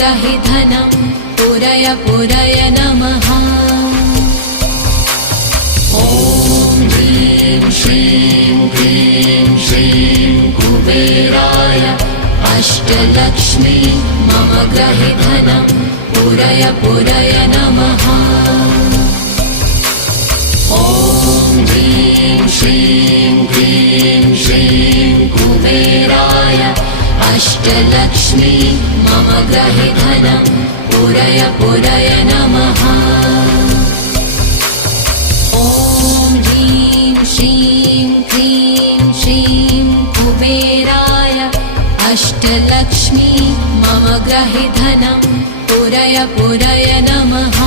ग्रहे धनं पुरय पुरय नमः। ॐ ह्रीं श्रीं क्लीं श्रीं कुबेराय अष्टलक्ष्मी मम ग्रहे धनं पुरय पुरय नमः। ॐ ह्रीं श्रीं क्लीं श्रीं कुबेराय अष्टलक्ष्मी मम ग्रहे धनं पुरय पुरय नमः। ॐ ह्रीं श्रीं क्लीं श्रीं कुबेराय अष्टलक्ष्मी मम ग्रहे धनं पुरय पुरय नमः।